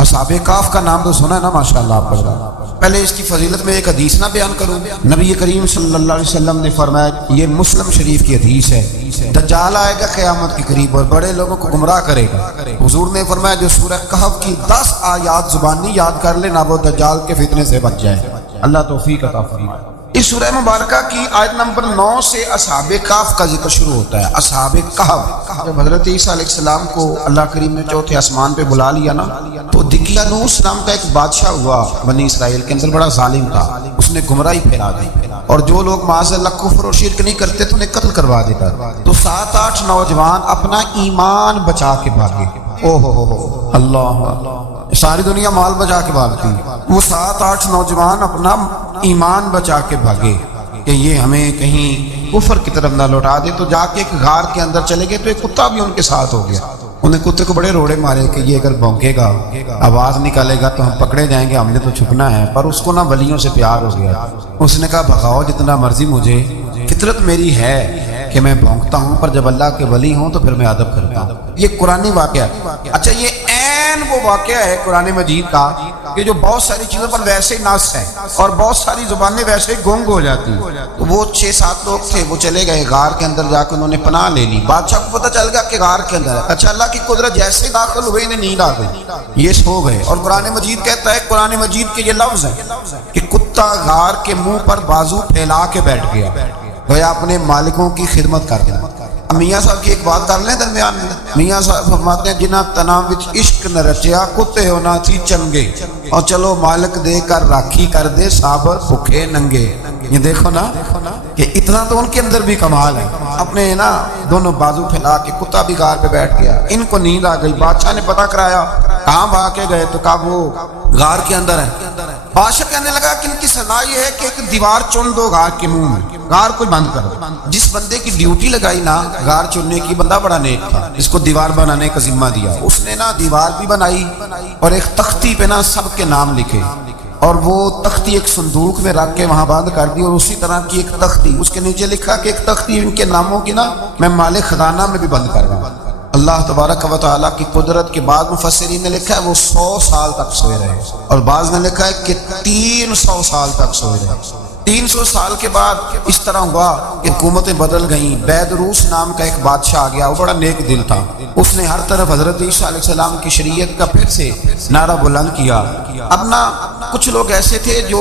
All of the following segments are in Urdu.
اصحاب کہف کا نام تو سنا ہے نا ماشاءاللہ آپ کا۔ پہلے اس کی فضیلت میں ایک حدیث نہ بیان کروں۔ نبی کریم صلی اللہ علیہ وسلم نے فرمایا، یہ مسلم شریف کی حدیث ہے، دجال آئے گا قیامت کے قریب اور بڑے لوگوں کو گمراہ کرے گا۔ حضور نے فرمایا جو سورہ کہف کی 10 آیات زبانی یاد کر لے نہ وہ دجال کے فتنے سے بچ جائے۔ اللہ توفیق عطا فرمائے۔ اس سورہ مبارکہ کی آیت نمبر 9 سے اصحاب کہف کا ذکر شروع ہوتا ہے۔ اصحاب کہف، جب حضرت عیسیٰ علیہ السلام کو اللہ کریم نے چوتھے آسمان پہ بلا لیا نا، تو دقیانوس نام کا ایک بادشاہ ہوا بنی اسرائیل کے اندر، بڑا ظالم تھا۔ اس نے گمراہی پھیلا دی اور جو لوگ معاذ اللہ کفر اور شرک نہیں کرتے تو انہیں قتل کروا دیتا۔ تو 7-8 نوجوان اپنا ایمان بچا کے بھاگے۔ او ہو اللہ، ساری دنیا مال بچا کے بھاگتی، وہ 7-8 نوجوان اپنا ایمان بچا کے بھاگے کہ یہ ہمیں کہیں کفر کی طرف نہ لوٹا دے۔ تو جا کے ایک غار کے اندر چلے گئے تو ایک کتا بھی ان کے ساتھ ہو گیا۔ انہیں کتے کو بڑے روڑے مارے کہ یہ اگر بھونکے گا، آواز نکالے گا تو ہم پکڑے جائیں گے، ہم نے تو چھپنا ہے۔ پر اس کو نہ ولیوں سے پیار ہو گیا، اس نے کہا بھگاؤ جتنا مرضی مجھے، فطرت میری ہے کہ میں بھونکتا ہوں، پر جب اللہ کے ولی ہوں تو پھر میں ادب کرتا ہوں۔ یہ قرآنی واقعہ ہے۔ اچھا یہ عین وہ واقعہ ہے قرآن مجید کا کہ جو بہت ساری چیزوں پر ویسے نص ہے اور بہت ساری زبانیں ویسے گنگ ہو جاتی ہیں۔ تو وہ 6-7 لوگ تھے، وہ چلے گئے غار کے اندر، جا کے انہوں نے پناہ لے لی۔ بادشاہ کو پتہ چل گیا کہ غار کے اندر ہے۔ اچھا اللہ کی قدرت جیسے داخل ہوئے انہیں نیند آ گئی، یہ سو گئے۔ اور قرآن مجید کہتا ہے، قرآن مجید کے یہ لفظ ہیں کہ کتا غار کے منہ پر بازو پھیلا کے بیٹھ گیا، گویا اپنے مالکوں کی خدمت کر رہا۔ میاں صاحب کی ایک بات کر لیں درمیان میں، میاں صاحب فرماتے ہیں جنہ تنام وچ عشق نہ رچیا، کتے ہونا تھی چنگے، اور چلو مالک دے کر راکھی کر دے، صابر بھوکے ننگے۔ یہ دیکھو نا کہ اتنا تو ان کے اندر بھی کمال ہے۔ اپنے نا دونوں بازو پھیلا کے، کتا بھی غار پہ بیٹھ گیا، ان کو نیند آ گئی۔ بادشاہ نے پتہ کرایا کہاں بھاگ کے گئے، تو کہا وہ غار کے اندر ہے۔ بادشاہ کہنے لگا کہ ان کی سزا یہ ہے کہ ایک دیوار چن دو غار کے منہ میں، غار کو بند کرو۔ جس بندے کی ڈیوٹی لگائی نا غار چننے کی، بندہ بڑا نیک تھا، اس کو دیوار بنانے کا ذمہ دیا، اس نے نا دیوار بھی بنائی اور ایک تختی پہ نا سب کے نام لکھے، اور وہ تختی ایک صندوق میں رکھ کے وہاں بند کر دی، اور اسی طرح کی ایک تختی اس کے نیچے لکھا کہ ایک تختی ان کے ناموں کی نا میں مال خزانہ میں بھی بند کر رہا ہوں۔ اللہ تبارک و تعالیٰ کی قدرت کے بعد مفسرین نے لکھا ہے وہ 100 سال تک سوئے رہے، اور بعض نے لکھا ہے کہ 300 سال تک سوئے رہے۔ 300 سال کے بعد اس طرح ہوا کہ حکومتیں بدل گئیں۔ بیدروس نام کا ایک بادشاہ آ گیا، وہ بڑا نیک دل تھا، اس نے ہر طرف حضرت عیسیٰ علیہ السلام کی شریعت کا پھر سے نعرہ بلند کیا۔ اب نا کچھ لوگ ایسے تھے جو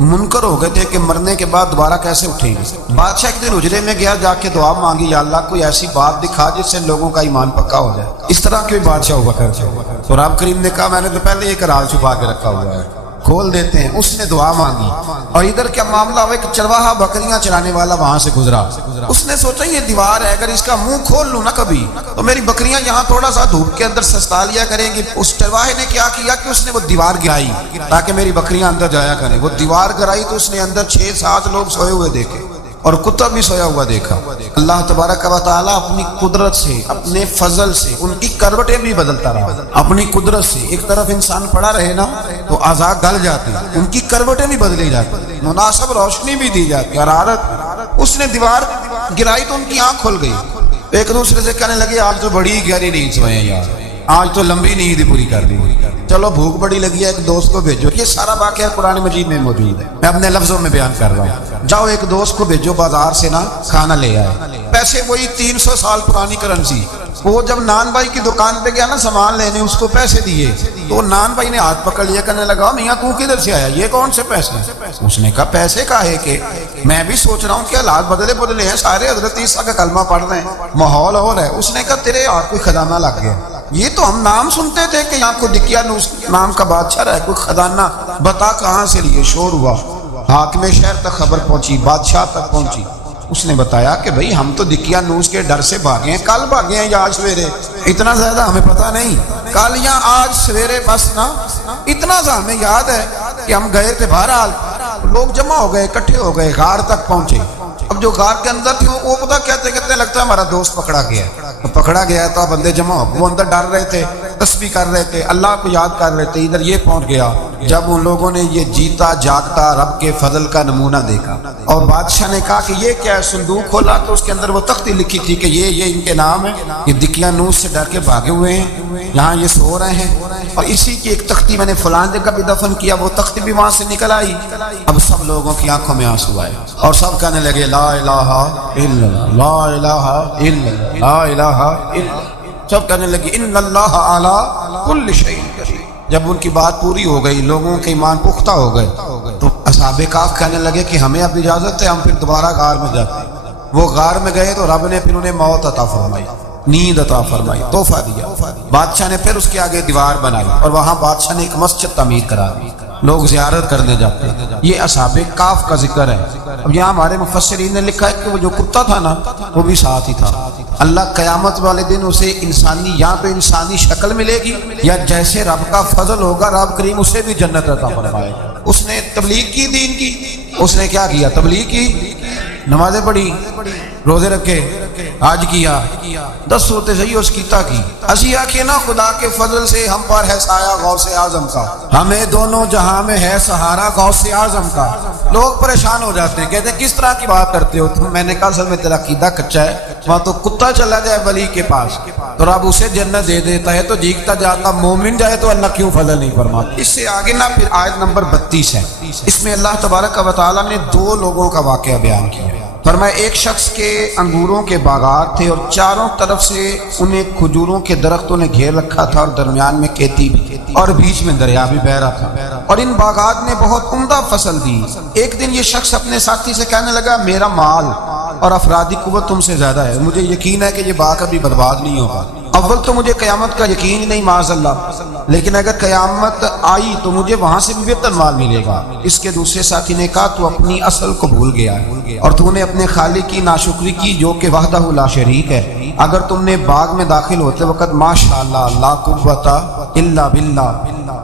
منکر ہو گئے تھے کہ مرنے کے بعد دوبارہ کیسے اٹھیں گے۔ بادشاہ ایک دن حجرے میں گیا، جا کے دعا مانگی، یا اللہ کوئی ایسی بات دکھا جس سے لوگوں کا ایمان پکا ہو جائے۔ اس طرح کے بادشاہ ہوا کرتے ہیں۔ تو رب کریم نے کہا میں نے تو پہلے ایک راز چھپا کے رکھا ہوا ہے، کھول دیتے ہیں۔ اس نے دعا مانگی، اور ادھر کیا معاملہ ہوا کہ چرواہا بکریاں چرانے والا وہاں سے گزرا۔ اس نے سوچا یہ دیوار ہے، اگر اس کا منہ کھول لوں نا کبھی تو میری بکریاں یہاں تھوڑا سا دھوپ کے اندر سستا لیا کریں گی۔ اس چرواہے نے کیا کیا کہ اس نے وہ دیوار گرائی تاکہ میری بکریاں اندر جایا کریں۔ وہ دیوار گرائی تو اس نے اندر 6-7 لوگ سوئے ہوئے دیکھے، اور کتا بھی سویا ہوا دیکھا۔ اللہ تبارک و تعالیٰ اپنی قدرت سے، اپنے فضل سے ان کی کروٹیں بھی بدلتا رہا۔ اپنی قدرت سے ایک طرف انسان پڑا رہے نا تو اعضاء گل جاتے، ان کی کروٹیں بھی بدلی جاتی، مناسب روشنی بھی دی جاتی۔ حرارت، اس نے دیوار گرائی تو ان کی آنکھ کھل گئی، ایک دوسرے سے کہنے لگے آج تو بڑی گہری نیند سوئے ہیں یار، آج تو لمبی نیند پوری کر دی، چلو بھوک بڑی لگی ہے ایک دوست کو بھیجو۔ یہ سارا واقعہ قرآن مجید میں موجود ہے، میں اپنے لفظوں میں بیان کر رہا ہوں۔ جاؤ ایک دوست کو بھیجو بازار سے نا کھانا لے آئے، پیسے وہی 300 سال پرانی کرنسی۔ وہ جب نان بھائی کی دکان پہ گیا نا سامان لینے، اس کو پیسے دیے تو نان بھائی نے ہاتھ پکڑ لیا، کہنے لگا میاں تو کدھر سے آیا، یہ کون سے پیسے؟ اس نے کہا پیسے کا ہے کہ میں بھی سوچ رہا ہوں کہ حالات بدلے ہیں، سارے حضرت عیسیٰ کا کلمہ پڑھ رہے ہیں، ماحول اور ہے۔ اس نے کہا تیرے ہاتھ کوئی خزانہ لگ گیا، یہ تو ہم نام سنتے تھے کہ یہاں کو دقیانوس نام کا بادشاہ رہا ہے، کوئی خزانہ بتا کہاں سے لیے۔ شور ہوا، حاکم شہر تک خبر پہنچی، بادشاہ تک پہنچی۔ اس نے بتایا کہ بھئی ہم تو دقیانوس کے ڈر سے بھاگے ہیں، کل بھاگے ہیں یا آج سویرے، اتنا زیادہ ہمیں پتہ نہیں، کل یا آج سویرے بس نا اتنا سا ہمیں یاد ہے کہ ہم گئے تھے۔ بہرحال لوگ جمع ہو گئے، اکٹھے ہو گئے، غار تک پہنچے۔ اب جو غار کے اندر تھے وہ پتہ کہتے لگتا ہے ہمارا دوست پکڑا گیا ہے، پکڑا گیا ہے تو بندے جمع ہو، وہ اندر ڈر رہے تھے۔ تسبیح کر رہے تھے، اللہ کو یاد کر رہے تھے، ادھر یہ پہنچ گیا جب ان لوگوں نے یہ جیتا جاگتا رب کے فضل کا نمونہ دیکھا، اور بادشاہ نے کہا کہ یہ کیا ہے؟ صندوق کھولا تو اس کے اندر وہ تختی لکھی تھی کہ یہ ان کے نام ہے، یہ دقیانوس سے ڈر کے بھاگے ہوئے ہیں، یہاں یہ سو رہے ہیں، اور اسی کی ایک تختی میں نے فلاں جگہ بھی دفن کیا، وہ تختی بھی وہاں سے نکل آئی۔ اب سب لوگوں کی آنکھوں میں آنسو آئے اور سب کہنے لگے لا الہ الا اللہ، لا الہ الا اللہ، لا الہ الا اللہ، سب کہنے لگے ان اللہ علی کل شیء قدیر۔ جب ان کی بات پوری ہو گئی، لوگوں کے ایمان پختہ ہو گئے، تو اصحاب کہف کہنے لگے کہ ہمیں اب اجازت ہے، ہم پھر دوبارہ غار میں جاتے ہیں۔ وہ غار میں گئے تو رب نے پھر انہیں موت عطا فرمائی، نیند عطا فرمائی، تحفہ دیا۔ بادشاہ نے پھر اس کے آگے دیوار بنائی اور وہاں بادشاہ نے ایک مسجد تعمیر کرا دی، لوگ زیارت کرنے جاتے ہیں۔ یہ اصحاب کہف کا ذکر ہے۔ اب یہاں ہمارے مفسرین نے لکھا ہے کہ وہ جو کتا تھا نا وہ بھی ساتھ ہی تھا۔ اللہ قیامت والے دن اسے انسانی یا تو انسانی شکل ملے گی، یا جیسے رب کا فضل ہوگا رب کریم اسے بھی جنت عطا فرمائے گا۔ اس نے تبلیغ کی دین کی، اس نے کیا کیا؟ تبلیغ کی، نمازیں پڑھی، روزے رکھے، حج کیا، 10 صورتیں صحیح اس کیتا کی۔ اسی آنکھیں نا خدا کے فضل سے ہم پر ہے سایہ غوث اعظم کا، ہمیں دونوں جہاں میں ہے سہارا غوث اعظم کا۔ لوگ پریشان ہو جاتے ہیں، کہتے ہیں کس طرح کی بات کرتے ہو تم؟ میں نے کہا اصل میں تیرا عقیدہ کچا ہے، وہاں تو کتا چلا جائے ولی کے پاس تو رب اسے جنت دے دیتا ہے، تو جیگتا جاتا مومن جائے تو اللہ کیوں فضل نہیں فرماتا؟ اس سے آگے نا پھر آیت نمبر 32 ہے، اس میں اللہ تبارک و تعالیٰ نے 2 لوگوں کا واقعہ بیان کیا۔ فرمایا ایک شخص کے انگوروں کے باغات تھے اور چاروں طرف سے انہیں کھجوروں کے درختوں نے گھیر رکھا تھا، اور درمیان میں کھیتی بھی، اور بیچ میں دریا بھی بہہ رہا تھا، اور ان باغات نے بہت عمدہ فصل دی۔ ایک دن یہ شخص اپنے ساتھی سے کہنے لگا میرا مال اور افرادی قوت تم سے زیادہ ہے، مجھے یقین ہے کہ یہ باغ ابھی برباد نہیں ہوگا۔ اول تو مجھے قیامت کا یقین ہی نہیں معاذ اللہ، لیکن اگر قیامت آئی تو مجھے وہاں سے بھی بہتر مال ملے گا۔ اس کے دوسرے ساتھی نے کہا تو اپنی اصل کو بھول گیا ہے اور تو نے اپنے خالق کی ناشکری کی جو کہ وحدہ لا شریک ہے۔ اگر تم نے باغ میں داخل ہوتے وقت ماشاءاللہ لا قوت الا باللہ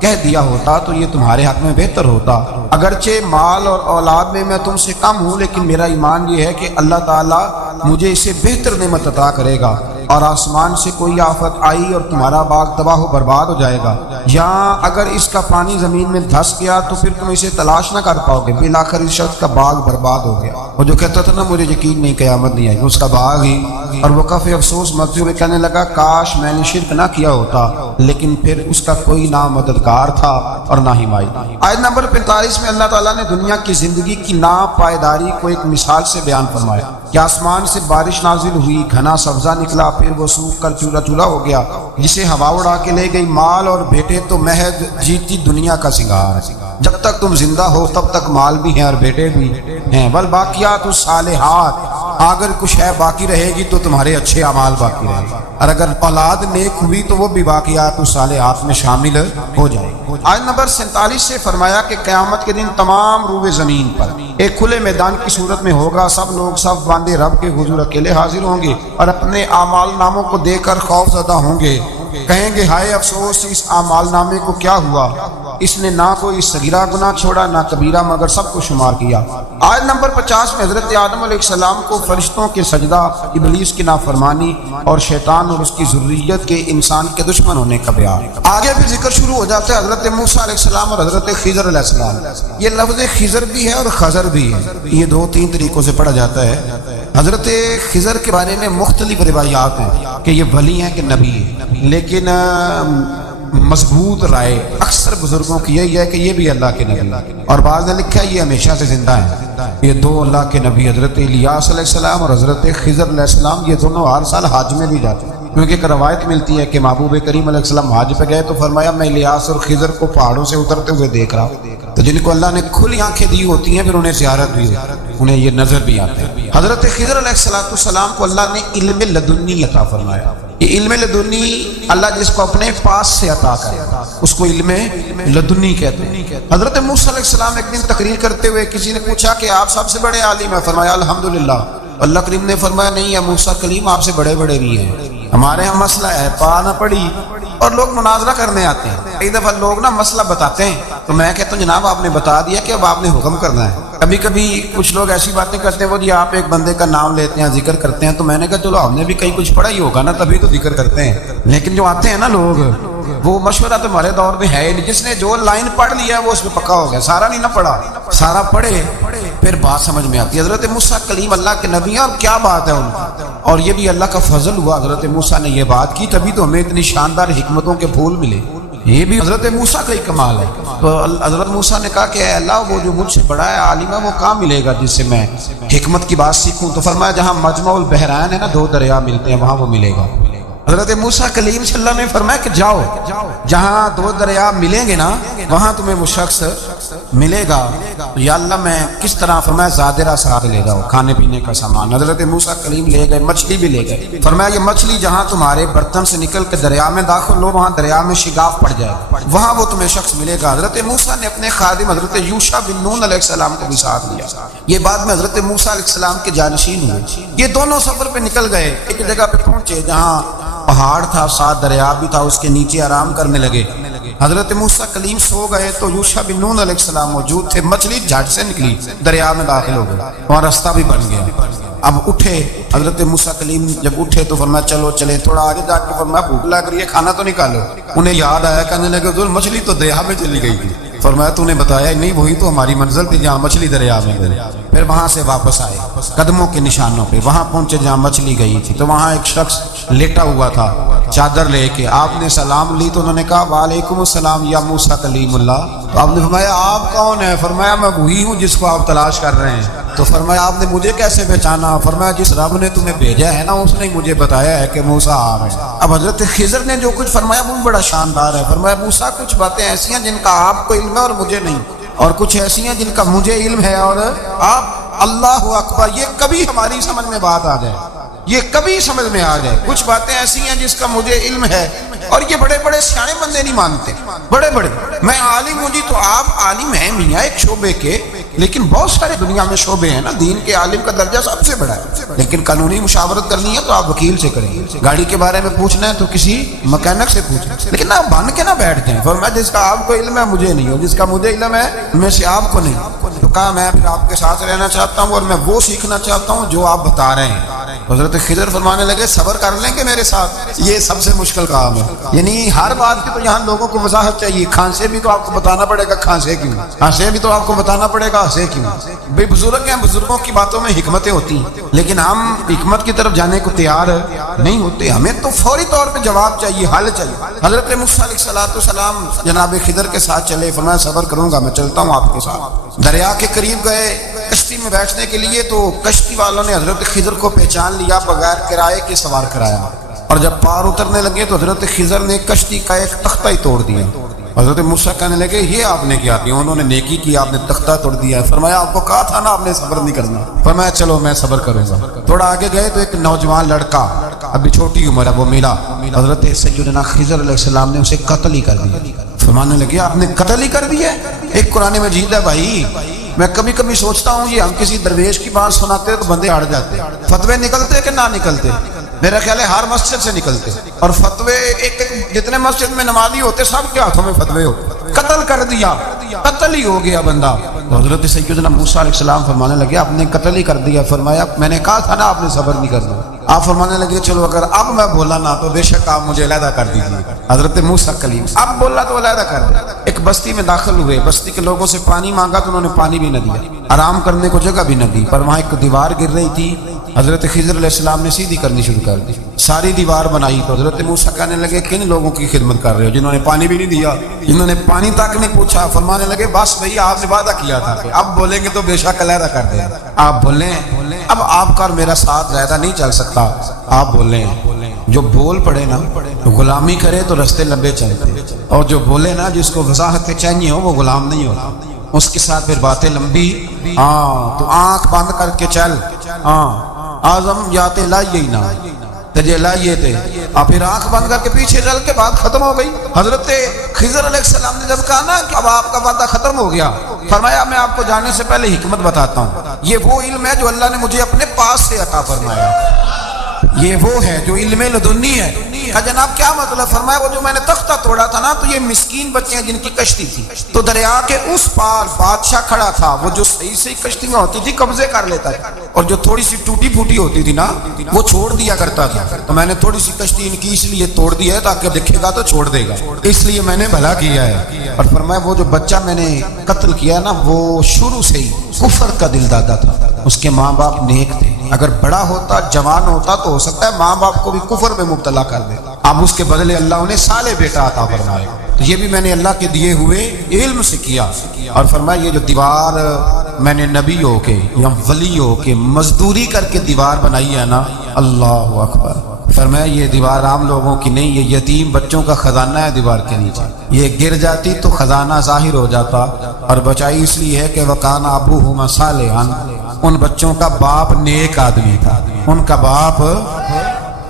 کہہ دیا ہوتا تو یہ تمہارے حق میں بہتر ہوتا۔ اگرچہ مال اور اولاد میں تم سے کم ہوں، لیکن میرا ایمان یہ ہے کہ اللہ تعالیٰ مجھے اسے بہتر نعمت عطا کرے گا، اور آسمان سے کوئی آفت آئی اور تمہارا باغ تباہ و برباد ہو جائے گا، یا اگر اس کا پانی زمین میں دھس گیا تو پھر تم اسے تلاش نہ کر پاؤ گے۔ بالآخر اس شخص کا باغ برباد ہو گیا۔ وہ جو کہتا تھا نا مجھے یقین نہیں قیامت نہیں آئی، اس کا باغ ہی، اور وہ کافی افسوس مرتے ہوئے کہنے لگا کاش میں نے شرک نہ کیا ہوتا، لیکن پھر اس کا کوئی نہ مددگار تھا اور نہ حمایت۔ آیت نمبر 45 میں اللہ تعالیٰ نے دنیا کی زندگی کی ناپائیداری کو ایک مثال سے بیان فرمایا کہ آسمان سے بارش نازل ہوئی، گھنا سبزہ نکلا، پھر وہ سوکھ کر چورا چورا ہو گیا، جسے ہوا اڑا کے لے گئی۔ مال اور بیٹے تو محض جیتی دنیا کا سنگار ہے، جب تک تم زندہ ہو تب تک مال بھی ہیں اور بیٹے بھی ہیں۔ بل باقیات الصالحات، اگر کچھ ہے باقی رہے گی تو تمہارے اچھے اعمال باقی رہے گی، اور اگر اولاد نیک ہوئی تو وہ بھی باقیات الصالحات میں شامل ہو جائے گی۔ آیت نمبر 47 سے فرمایا کہ قیامت کے دن تمام روئے زمین پر ایک کھلے میدان کی صورت میں ہوگا، سب لوگ صف باندھے رب کے حضور اکیلے حاضر ہوں گے اور اپنے اعمال ناموں کو دیکھ کر خوف زدہ ہوں گے، کہیں گے ہائے افسوس اس اعمال نامے کو کیا ہوا، اس نے نہ کوئی صغیرہ گناہ چھوڑا نہ کبیرہ، مگر سب کو شمار کیا۔ آیت نمبر 50 میں حضرت آدم علیہ السلام کو فرشتوں کے سجدہ، ابلیس کی نافرمانی اور شیطان اور اس کی ذریت کے انسان کے دشمن ہونے کا بیان۔ آگے پھر ذکر شروع ہو جاتا ہے حضرت موسیٰ علیہ السلام اور حضرت خضر علیہ السلام۔ یہ لفظ خضر بھی ہے اور خضر بھی ہے، یہ 2-3 طریقوں سے پڑھا جاتا ہے۔ حضرت خضر کے بارے میں مختلف روایات ہیں کہ یہ ولی ہیں کہ نبی ہیں، لیکن مضبوط رائے اکثر بزرگوں کی یہی ہے کہ یہ بھی اللہ کے نبی، اور بعض نے لکھا ہے یہ ہمیشہ سے زندہ ہیں۔ یہ 2 اللہ کے نبی حضرت الیاس علیہ السلام اور حضرت خضر علیہ السلام، یہ دونوں ہر سال حج میں بھی جاتے ہیں، کیونکہ ایک روایت ملتی ہے کہ محبوب کریم علیہ السلام حج پہ گئے تو فرمایا میں الیاس اور خضر کو پہاڑوں سے اترتے ہوئے دیکھ رہا ہوں۔ تو جن کو اللہ نے کھلی آنکھیں دی ہوتی ہیں پھر انہیں زیارت بھی ہوتی ہے، انہیں یہ نظر بھی آتا ہے۔ حضرت خضر علیہ السلام کو اللہ نے علم لدنی عطا فرمایا۔ یہ علم لدنی اللہ جس کو اپنے پاس سے عطا کرے اس کو علم لدنی کہتے ہیں۔ حضرت موسیٰ علیہ السلام ایک دن تقریر کرتے ہوئے کسی نے پوچھا کہ آپ سب سے بڑے عالم ہیں، فرمایا الحمدللہ۔ اللہ کریم نے فرمایا نہیں یا موسیٰ کلیم آپ سے بڑے بڑے بھی ہیں، ہمارے ہاں مسئلہ ہے پا نہ پڑی اور لوگ مناظرہ کرنے آتے ہیں۔ ایک دفعہ لوگ نا مسئلہ بتاتے ہیں تو میں کہتا ہوں جناب آپ نے بتا دیا کہ اب آپ نے حکم کرنا ہے۔ کبھی کبھی کچھ لوگ ایسی باتیں کرتے ہیں وہ جی آپ ایک بندے کا نام لیتے ہیں ذکر کرتے ہیں، تو میں نے کہا چلو ہم نے بھی کہیں کچھ پڑھا ہی ہوگا نا تبھی تو ذکر کرتے ہیں، لیکن جو آتے ہیں نا لوگ وہ مشورہ تو ہمارے دور میں ہے نہیں، جس نے جو لائن پڑھ لیا ہے وہ اس میں پکا ہو گیا، سارا نہیں نہ پڑھا، سارا پڑھے پھر بات سمجھ میں آتی ہے۔ حضرت موسیٰ کلیم اللہ کے نبی ہیں، اور کیا بات ہے ان کی، اور یہ بھی اللہ کا فضل ہوا حضرت موسیٰ نے یہ بات کی، تبھی تو ہمیں اتنی شاندار حکمتوں کے پھول ملے، یہ بھی حضرت موسیٰ کا ہی کمال ہے۔ تو حضرت موسیٰ نے کہا کہ اے اللہ وہ جو مجھ سے بڑا ہے عالم ہے وہ کہاں ملے گا جس سے میں حکمت کی بات سیکھوں؟ تو فرمایا جہاں مجمع البحرین ہے نا، دو دریا ملتے ہیں، وہاں وہ ملے گا۔ حضرت موسیٰ کلیم صلی اللہ نے فرمایا کہ جاؤ جہاں دو دریا ملیں گے نا وہاں تمہیں وہ شخص ملے گا۔ یا اللہ میں کس طرح؟ فرمایا زادرہ ساتھ لے جاؤ، کھانے پینے کا سامان۔ حضرت موسیٰ کلیم لے گئے، مچھلی بھی لے گئے۔ فرمایا یہ مچھلی جہاں تمہارے برتن سے نکل کے دریا میں داخل ہو وہاں دریا میں شگاف پڑ جائے، وہاں وہ تمہیں شخص ملے گا۔ حضرت موسیٰ نے اپنے خادم حضرت یوشع بن نون علیہ السلام کو بھی ساتھ لیا، یہ بعد میں حضرت موسیٰ علیہ السلام کے جانشین ہوئے۔ یہ دونوں سفر پہ نکل گئے، ایک جگہ پہ پہنچے جہاں پہاڑ تھا، ساتھ دریا بھی تھا، اس کے نیچے آرام کرنے لگے۔ حضرت موسیٰ کلیم سو گئے تو یوشع بن نون علیہ السلام موجود تھے، مچھلی جھٹ سے نکلی، دریا میں داخل ہو گئی، وہاں راستہ بھی بن گیا۔ اب اٹھے حضرت موسیٰ کلیم، جب اٹھے تو فرمایا چلو چلے، تھوڑا آگے جا کے فرمایا بھوک لگ رہی ہے، کھانا تو نکالو۔ انہیں یاد آیا، کہنے لگے حضور مچھلی تو دریا میں چلی گئی تھی۔ فرمایا تو نے بتایا نہیں، وہی تو ہماری منزل تھی جہاں مچھلی دریا میں گئی۔ پھر وہاں سے واپس آئے قدموں کے نشانوں پہ، وہاں پہنچے جہاں مچھلی گئی تھی، تو وہاں ایک شخص لیٹا ہوا تھا چادر لے کے۔ آپ نے سلام لی تو انہوں نے کہا وعلیکم السلام یا موسیٰ کلیم اللہ۔ تو آپ نے فرمایا آپ کون ہیں؟ فرمایا میں وہی ہوں جس کو آپ تلاش کر رہے ہیں۔ تو فرمایا آپ نے مجھے کیسے پہچانا؟ فرمایا جس رب نے تمہیں بھیجا ہے نا اس نے مجھے بتایا ہے کہ موسیٰ آپ ہیں۔ اب حضرت خضر نے جو کچھ فرمایا وہ بڑا شاندار ہے۔ فرمایا موسیٰ کچھ باتیں ایسی ہیں جن کا آپ کو علم ہے اور مجھے نہیں، اور کچھ ایسی ہیں جن کا مجھے علم ہے اور آپ۔ اللہ اکبر، یہ کبھی ہماری سمجھ میں بات آ جائے، یہ کبھی سمجھ میں آ جائے، کچھ باتیں ایسی ہیں جس کا مجھے علم ہے، اور یہ بڑے بڑے سیانے بندے نہیں مانتے، بڑے بڑے میں عالم ہوں جی، تو آپ عالم ہیں میاں ایک شعبے کے، لیکن بہت سارے دنیا میں شعبے ہیں نا، دین کے عالم کا درجہ سب سے بڑا ہے، لیکن قانونی مشاورت کرنی ہے تو آپ وکیل سے کریں، گاڑی کے بارے میں پوچھنا ہے تو کسی مکینک سے پوچھیں، لیکن آپ بن کے نہ بیٹھ جائیں۔ فرمایا جس کا آپ کو علم ہے مجھے نہیں، اور جس کا مجھے علم ہے ان میں سے آپ کو نہیں۔ تو کہا میں پھر آپ کے ساتھ رہنا چاہتا ہوں اور میں وہ سیکھنا چاہتا ہوں جو آپ بتا رہے ہیں۔ حضرت خضر فرمانے لگے صبر کر لیں گے میرے ساتھ، یہ سب سے مشکل کام ہے، یعنی ہر بات کی تو یہاں لوگوں کو وضاحت چاہیے، کھانسے بھی تو آپ کو بتانا پڑے گا کھانسے کیوں، ہنسے بھی تو آپ کو بتانا پڑے گا ہنسے کیوں۔ بے بزرگ ہیں، بزرگوں کی باتوں میں حکمتیں ہوتی ہیں، لیکن ہم حکمت کی طرف جانے کو تیار نہیں ہوتے، ہمیں تو فوری طور پہ جواب چاہیے، حل چاہیے۔ حضرت موسیٰ علیہ السلام جناب خضر کے ساتھ چلے، فرمایا صبر کروں گا، میں چلتا ہوں آپ کے ساتھ۔ دریا کے قریب گئے کشتی میں بیٹھنے کے لیے، تو کشتی والوں نے حضرت خضر کو پہچان لیا، بغیر کرائے کے سوار کرایا، اور جب پار اترنے لگے تو حضرت خضر نے کشتی کا ایک تختہ ہی توڑ دیا۔ حضرت موسیٰ کہنے لگے یہ آپ نے کیا کیا؟ انہوں نے نیکی کی، آپ نے تختہ توڑ دیا۔ فرمایا آپ کو کہا تھا نا آپ نے صبر نہیں کرنا۔ فرمایا چلو میں صبر کروں گا۔ تھوڑا آگے گئے تو ایک نوجوان لڑکا، ابھی چھوٹی عمر ہے، وہ ملا، حضرت سیدنا خضر علیہ السلام نے اسے قتل ہی کر دیا۔ فرمانے لگے آپ نے قتل ہی کر دیا؟ ایک قرآن مجید ہے بھائی، میں کبھی کبھی سوچتا ہوں یہ ہم کسی درویش کی بات سناتے تو بندے ہٹ جاتے، فتوے نکلتے کہ نہ نکلتے؟ میرا خیال ہے ہر مسجد سے نکلتے، اور فتوے ایک جتنے مسجد میں نمازی ہوتے سب کے ہاتھوں میں فتوے ہوتے۔ قتل کر دیا، قتل ہی ہو گیا بندہ۔ تو حضرت سیدنا موسیٰ علیہ السلام فرمانے لگے آپ نے قتل ہی کر دیا۔ فرمایا میں نے کہا تھا نا آپ نے صبر نہیں کرنا۔ آپ فرمانے لگے چلو اگر اب میں بولا نا تو بے شک آپ مجھے علیحدہ کر دیجیے۔ حضرت موسیٰ کلیم اب بولا تو علیحدہ کر دیا۔ ایک بستی میں داخل ہوئے، بستی کے لوگوں سے پانی مانگا تو انہوں نے پانی بھی نہ دیا، آرام کرنے کو جگہ بھی نہ دی، پر وہاں ایک دیوار گر رہی تھی، حضرت خضر علیہ السلام نے سیدھی کرنی شروع کر دی، ساری دیوار بنائی۔ تو حضرت موسیٰ کہنے لگے کن لوگوں کی خدمت کر رہے ہو جنہوں نے پانی بھی نہیں دیا، جنہوں نے پانی تک نہیں پوچھا؟ فرمانے لگے بس بھئی آپ نے وعدہ کیا تھا کہ اب بولیں گے تو بے شک علیحدہ کر دیں، آپ بولیں، اب آپ کا اور میرا ساتھ زیادہ نہیں چل سکتا، آپ بولیں۔ جو بول پڑے نا غلامی کرے تو رستے لمبے چلتے، اور جو بولے نا جس کو وضاحت چاہیے ہو وہ غلام نہیں ہوتا، اس کے ساتھ پھر باتیں لمبی۔ تو آنکھ بند کر کے چل، آزم جاتے لائیے ہی نہ تجھے لائیے تھے، اور پھر آنکھ بند کر کے پیچھے چل کے بات ختم ہو گئی۔ حضرت خضر علیہ السلام نے جب کہا نا کہ اب آپ کا وعدہ ختم ہو گیا، فرمایا میں آپ کو جانے سے پہلے حکمت بتاتا ہوں، یہ وہ علم ہے جو اللہ نے مجھے اپنے پاس سے عطا فرمایا۔ یہ وہ ہے جو علم لدنی ہے۔ کہا جناب کیا مطلب؟ فرمایا وہ جو میں نے تختہ توڑا تھا نا، تو یہ مسکین بچے ہیں جن کی کشتی تھی، تو دریا کے اس پار بادشاہ کھڑا تھا، وہ جو صحیح صحیح کشتیاں ہوتی تھی قبضے کر لیتا تھا، اور جو تھوڑی سی ٹوٹی پھوٹی ہوتی تھی نا وہ چھوڑ دیا کرتا تھا۔ تو میں نے تھوڑی سی کشتی ان کی اس لیے توڑ دی ہے تاکہ دکھے گا تو چھوڑ دے گا، اس لیے میں نے بھلا کیا ہے۔ اور فرمایا وہ جو بچہ میں نے قتل کیا نا، وہ شروع سے ہی کفر کا دل دادا تھا، اس کے ماں باپ نیک تھے، اگر بڑا ہوتا جوان ہوتا تو ہو سکتا ہے ماں باپ کو بھی کفر میں مبتلا کر دے، اب اس کے بدلے اللہ انہیں صالح بیٹا عطا فرمائے۔ تو یہ بھی میں نے اللہ کے دیے ہوئے علم سے کیا۔ اور فرمایا یہ جو دیوار میں نے نبی ہو کے یا ولی ہو کے مزدوری کر کے دیوار بنائی ہے نا، اللہ اکبر، فرمایا یہ دیوار عام لوگوں کی نہیں، یہ یتیم بچوں کا خزانہ ہے دیوار کے نیچے، یہ گر جاتی تو خزانہ ظاہر ہو جاتا، اور بچائی اس لیے ہے کہ وکان ابوہما صالحا، ان بچوں کا باپ نیک آدمی تھا، ان کا باپ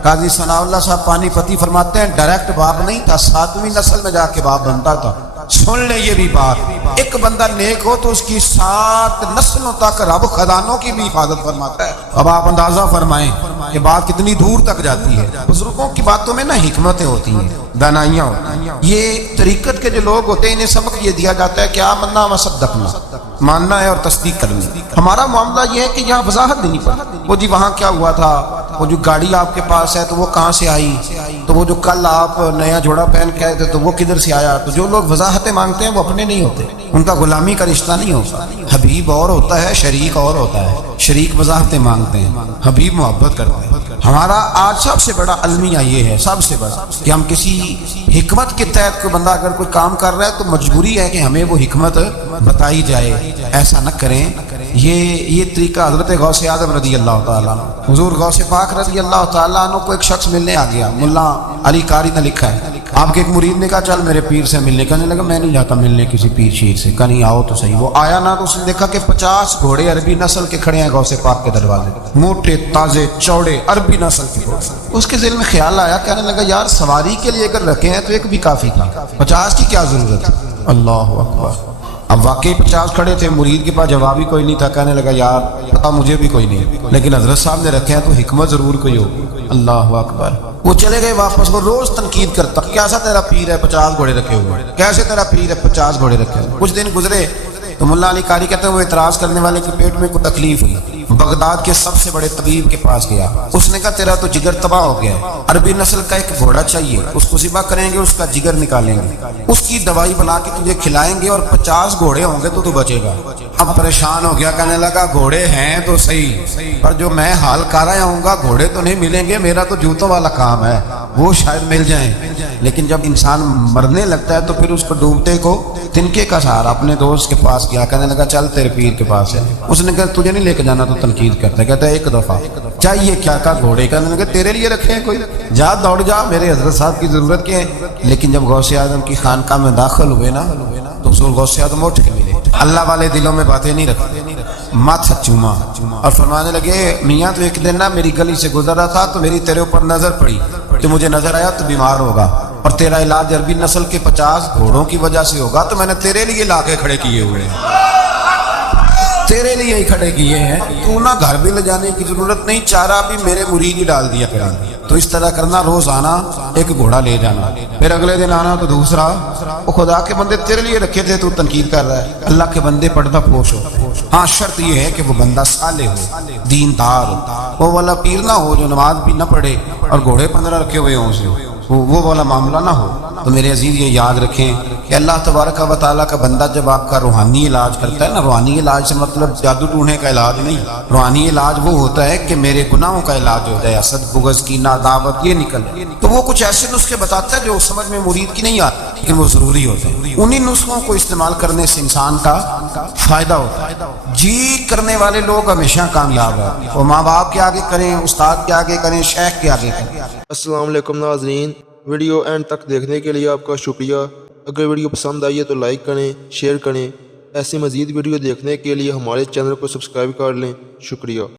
قاضی ثناء اللہ صاحب پانی پتی فرماتے ہیں ڈائریکٹ باپ نہیں تھا، 7ویں نسل میں جا کے باپ بنتا تھا۔ سن لیں یہ بھی بات، ایک بندہ نیک ہو تو اس کی 7 نسلوں تک رب خزانوں کی بھی حفاظت فرماتا ہے۔ اب آپ اندازہ فرمائیں کہ بات کتنی دور تک جاتی ہے۔ بزرگوں کی باتوں میں نا حکمتیں ہوتی ہیں، دانائیاں ہوتی ہیں۔ یہ طریقت کے جو لوگ ہوتے ہیں انہیں سبق یہ دیا جاتا ہے کہ آمنا وصدقنا، ماننا ہے اور تصدیق کرنی۔ ہمارا معاملہ یہ ہے کہ یہاں وضاحت دینی پڑی، وہ جی وہاں کیا ہوا تھا، وہ جو گاڑی آپ کے پاس ہے تو وہ کہاں سے آئی، تو وہ جو کل آپ نیا جوڑا پہن کے آئے تھے تو وہ کدھر سے آیا۔ تو جو لوگ وضاحتیں مانگتے ہیں وہ اپنے نہیں ہوتے، ان کا غلامی کا رشتہ نہیں ہوتا۔ حبیب اور ہوتا ہے، شریک اور ہوتا ہے۔ شریک وضاحتیں مانگتے ہیں، حبیب محبت کرتے ہیں۔ ہمارا آج سب سے بڑا المیہ یہ ہے، سب سے بڑا، کہ ہم کسی حکمت کے تحت کوئی بندہ اگر کوئی کام کر رہا ہے تو مجبوری ہے کہ ہمیں وہ حکمت بتائی جائے، ایسا نہ کریں۔ یہ طریقہ حضرت غوث اعظم رضی اللہ تعالیٰ عنہ، حضور غوث پاک رضی اللہ تعالیٰ عنہ کو ایک شخص ملنے آ گیا، ملا علی قاری نے لکھا ہے، آپ کے ایک مرید نے کہا چل میرے پیر سے ملنے، کہنے لگا میں نہیں جاتا ملنے کسی پیر شیر سے، کہا نہیں آؤ تو صحیح۔ وہ آیا نا تو اس نے دیکھا کہ 50 گھوڑے عربی نسل کے کھڑے ہیں غوث پاک کے دروازے، موٹے تازے چوڑے عربی نسل کے گھوڑے۔ اس کے ذہن میں خیال آیا، کہنے لگا یار سواری کے لیے اگر رکھے ہیں تو ایک بھی کافی تھا، 50 کی کیا ضرورت ہے؟ اللہ اکبر۔ اب واقعی 50 کھڑے تھے، مرید کے پاس جواب ہی کوئی نہیں تھا، کہنے لگا یار پتا مجھے بھی کوئی نہیں، لیکن حضرت صاحب نے رکھے ہیں تو حکمت ضرور کوئی ہوگی۔ اللہ اکبر۔ وہ چلے گئے واپس، وہ روز تنقید کرتا، کیسا تیرا پیر ہے 50 گھوڑے رکھے ہوئے، کیسے تیرا پیر ہے 50 گھوڑے رکھے ہوئے۔ کچھ دن گزرے تو ملا علی قاری کہتے ہیں وہ اعتراض کرنے والے کے پیٹ میں کوئی تکلیف ہوئی، بغداد کے سب سے بڑے طبیب کے پاس گیا، اس نے کہا تیرا تو جگر تباہ ہو گیا ہے، عربی نسل کا ایک گھوڑا چاہیے، اس کو ذبح کریں گے، اس کا جگر نکالیں گے، اس کی دوائی بنا کے تجھے کھلائیں گے، اور 50 گھوڑے ہوں گے تو بچے گا۔ اب پریشان ہو گیا، کہنے لگا گھوڑے ہیں تو صحیح، پر جو میں حال کر رہا ہوں گا گھوڑے تو نہیں ملیں گے، میرا تو جوتوں والا کام ہے، وہ شاید مل جائیں۔ لیکن جب انسان مرنے لگتا ہے تو پھر اس کو ڈوبتے کو تنکے کا سہارا، اپنے دوست کے پاس گیا، کہنے لگا چل تیرے پیر کے پاس ہے، اس نے کہا تجھے نہیں لے کے جانا تو تنقید کرتا ہے، کہتا ہے ایک دفعہ چاہیے کیا کا گھوڑے، کہنے لگا تیرے لیے رکھے ہیں کوئی، جا دوڑ جا، میرے حضرت صاحب کی ضرورت کیا ہے۔ لیکن جب غوث اعظم کی خانقاہ میں داخل ہوئے نا تو حضور غوث اعظم اٹھ کے ملے، اللہ والے دلوں میں باتیں نہیں رکھتے، ماتھا چوما اور فرمانے لگے میاں تو ایک دن نا میری گلی سے گزر رہا تھا تو میری تیرے اوپر نظر پڑی، تو مجھے نظر آیا تو بیمار ہوگا اور تیرا علاج عربی نسل کے 50 گھوڑوں کی وجہ سے ہوگا، تو میں نے تیرے لیے لا کے کھڑے کیے ہوئے ہیں، تیرے لیے ہی کھڑے کیے ہیں، تو نہ گھر بھی لے جانے کی ضرورت نہیں، چارہ بھی میرے مرید ہی ڈال دیا کریں۔ تو اس طرح کرنا، روز آنا ایک گھوڑا لے جانا، پھر اگلے دن آنا تو دوسرا۔ وہ خدا کے بندے تیرے لیے رکھے تھے تو تنقید کر رہا ہے، اللہ کے بندے پردہ پوش ہو۔ ہاں شرط یہ ہے کہ وہ بندہ صالح ہو، دیندار ہو، وہ والا پیر نہ ہو جو نماز بھی نہ پڑھے اور گھوڑے 15 رکھے ہوئے ہوں، اسے وہ والا معاملہ نہ ہو۔ تو میرے عزیز یہ یاد رکھیں کہ اللہ تبارک و تعالیٰ کا بندہ جب آپ کا روحانی علاج کرتا ہے نا، روحانی علاج سے مطلب جادو ٹونے کا علاج نہیں، روحانی علاج وہ ہوتا ہے کہ میرے گناہوں کا علاج ہو جائے، حسد بغض کی عداوت یہ نکل جائے، تو وہ کچھ ایسے نسخے بتاتا ہے جو سمجھ میں مرید کی نہیں آتے لیکن وہ ضروری ہوتے ہیں، انہی نسخوں کو استعمال کرنے سے انسان کا فائدہ ہوتا ہے۔ جی کرنے والے لوگ ہمیشہ کامیاب ہیں، وہ ماں باپ کے آگے کریں، استاد کے آگے کریں، شیخ کے آگے کریں۔ السلام علیکم ناظرین، ویڈیو اینڈ تک دیکھنے کے لیے آپ کا شکریہ۔ اگر ویڈیو پسند آئی ہے تو لائک کریں، شیئر کریں۔ ایسی مزید ویڈیو دیکھنے کے لیے ہمارے چینل کو سبسکرائب کر لیں۔ شکریہ۔